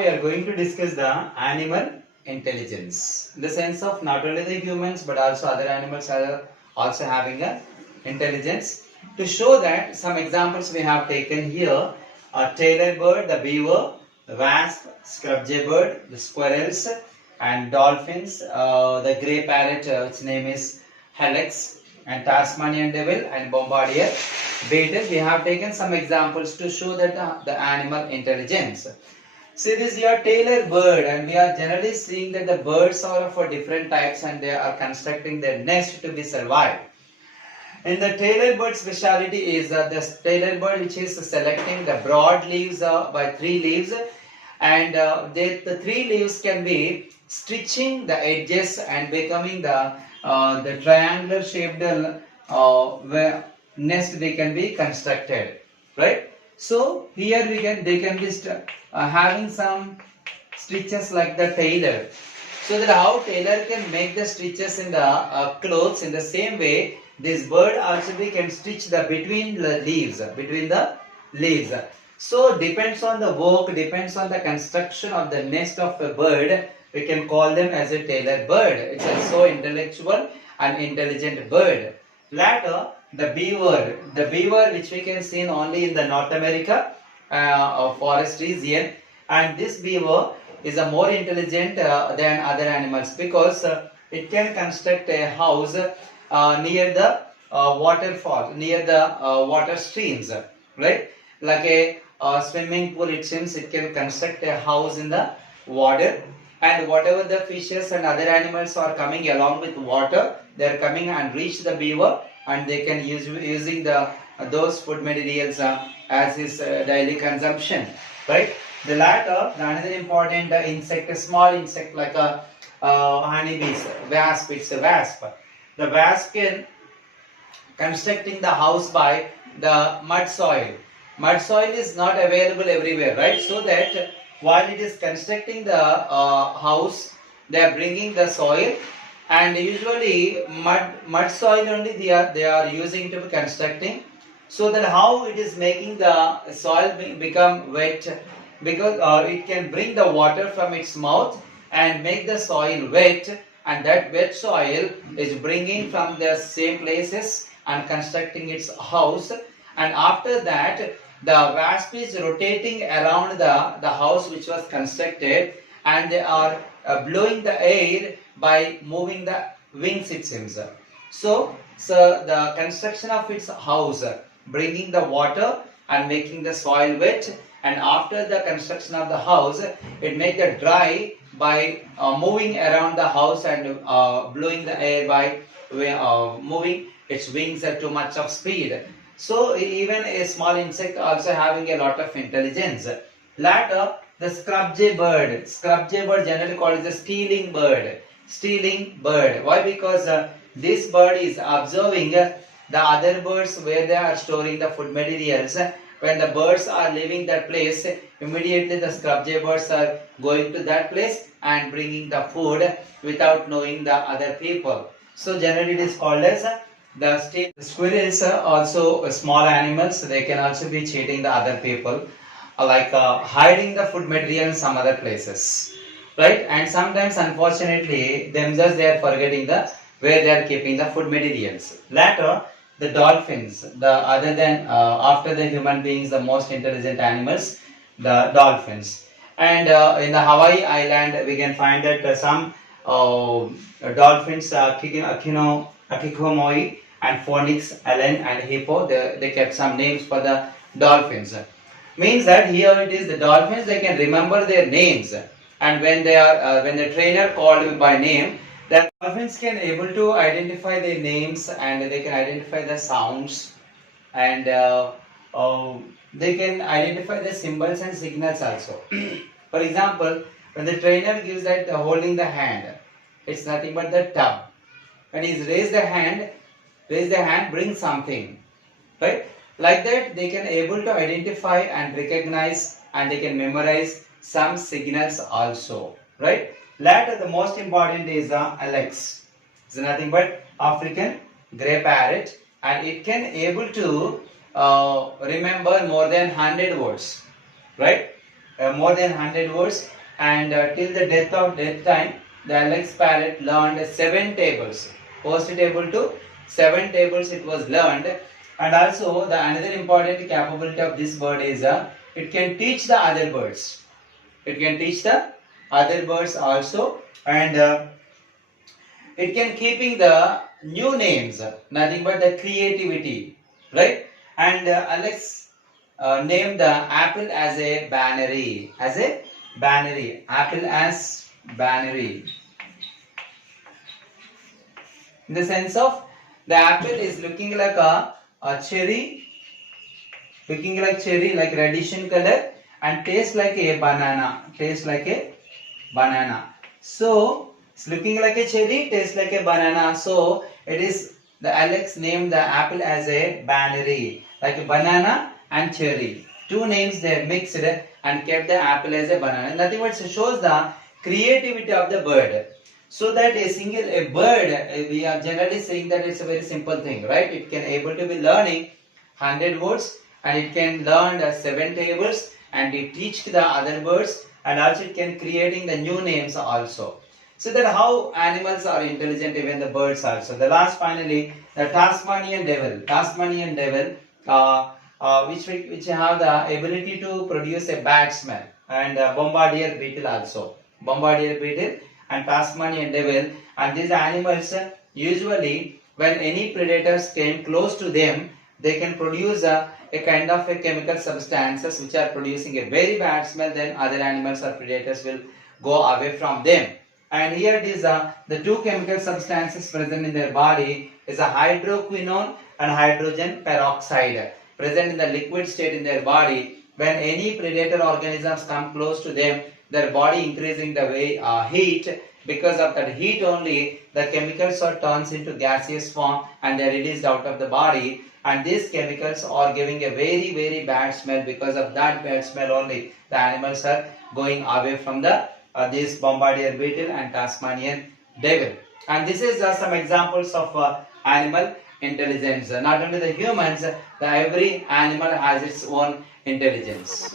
we are going to discuss the animal intelligence in the sense of not only the humans but also other animals are also having a intelligence. To show that, some examples we have taken here: a tailor bird, the beaver, the wasp, scrub jay bird, the squirrels, and dolphins, the grey parrot, its name is Helix, and Tasmanian devil and bombardier beetle. We have taken some examples to show that the animal intelligence. See, this is your tailor bird, and we are generally seeing that the birds are of different types and they are constructing their nest to be survived. And the tailor bird speciality is the tailor bird which is selecting the broad leaves by 3 leaves, and the 3 leaves can be stitching the edges and becoming the triangular shaped nest they can be constructed, right? So here they can be having some stitches like the tailor. So that how tailor can make the stitches in the clothes, in the same way this bird also can stitch the between the leaves. So depends on the work, depends on the construction of the nest of a bird, we can call them as a tailor bird. It's a so intellectual and intelligent bird. Later, the beaver which we can see only in the North America forest region, and this beaver is a more intelligent than other animals because it can construct a house near the waterfall, near the water streams, right? Like a swimming pool, it seems it can construct a house in the water, and whatever the fishes and other animals are coming along with water, they are coming and reach the beaver, and they can using those food materials as his daily consumption, right? The latter, the another important insect, a small insect like a honeybees, wasp. It's a wasp. The wasp can constructing the house by the mud soil. Mud soil is not available everywhere, right? So that while it is constructing the house, they are bringing the soil, and usually mud soil only they are using to be constructing, so that how it is making the soil become wet, because it can bring the water from its mouth and make the soil wet, and that wet soil is bringing from the same places and constructing its house. And after that, the wasp is rotating around the house which was constructed, and they are blowing the air by moving the wings, it seems. So the construction of its house, bringing the water and making the soil wet, and after the construction of the house, it make it dry by moving around the house and blowing the air by moving its wings at too much of speed. So even a small insect also having a lot of intelligence. Later, the scrub jay bird. Scrub jay bird generally called as the stealing bird. Stealing bird. Why? Because this bird is observing the other birds where they are storing the food materials. When the birds are leaving that place, immediately the scrub jay birds are going to that place and bringing the food without knowing the other people. So generally it is called as the squirrels are also small animals. They can also be cheating the other people, like hiding the food material in some other places, right? And sometimes, unfortunately, themselves they are forgetting where they are keeping the food materials. Later, the dolphins, other than after the human beings, the most intelligent animals, the dolphins. And in the Hawaii island, we can find that some dolphins, Akikomoi and Phoenix, Ellen and Hippo, they kept some names for the dolphins. Means that here it is the dolphins, they can remember their names, and when they are when the trainer called by name, the dolphins can able to identify their names, and they can identify the sounds, and they can identify the symbols and signals also. For example, when the trainer gives that holding the hand, it's nothing but the tub. When he raise the hand, bring something, right? Like that, they can able to identify and recognize, and they can memorize some signals also, right? Later, the most important is the Alex. It's nothing but African grey parrot, and it can able to remember more than 100 words, right? more than 100 words, and till the death time, the Alex parrot learned 7 tables. First table to 7 tables it was learned. And also the another important capability of this bird is it can teach the other birds. It can teach the other birds also, and it can keeping the new names, nothing but the creativity, right? And Alex named the apple as a bannery, apple as bannery. In the sense of the apple is looking like a cherry, like reddish in color, and tastes like a banana, So it's looking like a cherry, tastes like a banana. So it is the Alex named the apple as a bannery, like a banana and cherry. Two names they mixed and kept the apple as a banana. Nothing but shows the creativity of the bird. So that a bird, we are generally saying that it's a very simple thing, right? It can able to be learning 100 words, and it can learn the 7 tables, and it teach the other birds, and also it can creating the new names also. So that how animals are intelligent, even the birds also. The last finally, the Tasmanian devil, which have the ability to produce a bad smell, and bombardier beetle also. Bombardier beetle and Tasmanian devil, and these animals usually when any predators came close to them, they can produce a kind of a chemical substances which are producing a very bad smell. Then other animals or predators will go away from them. And here it is the two chemical substances present in their body is a hydroquinone and hydrogen peroxide present in the liquid state in their body. When any predator organisms come close to them, their body increasing the heat. Because of that heat only, the chemicals are turns into gaseous form and they are released out of the body. And these chemicals are giving a very, very bad smell. Because of that bad smell only, the animals are going away from the this bombardier beetle and Tasmanian devil. And this is some examples of animal intelligence. Not only the humans, every animal has its own intelligence.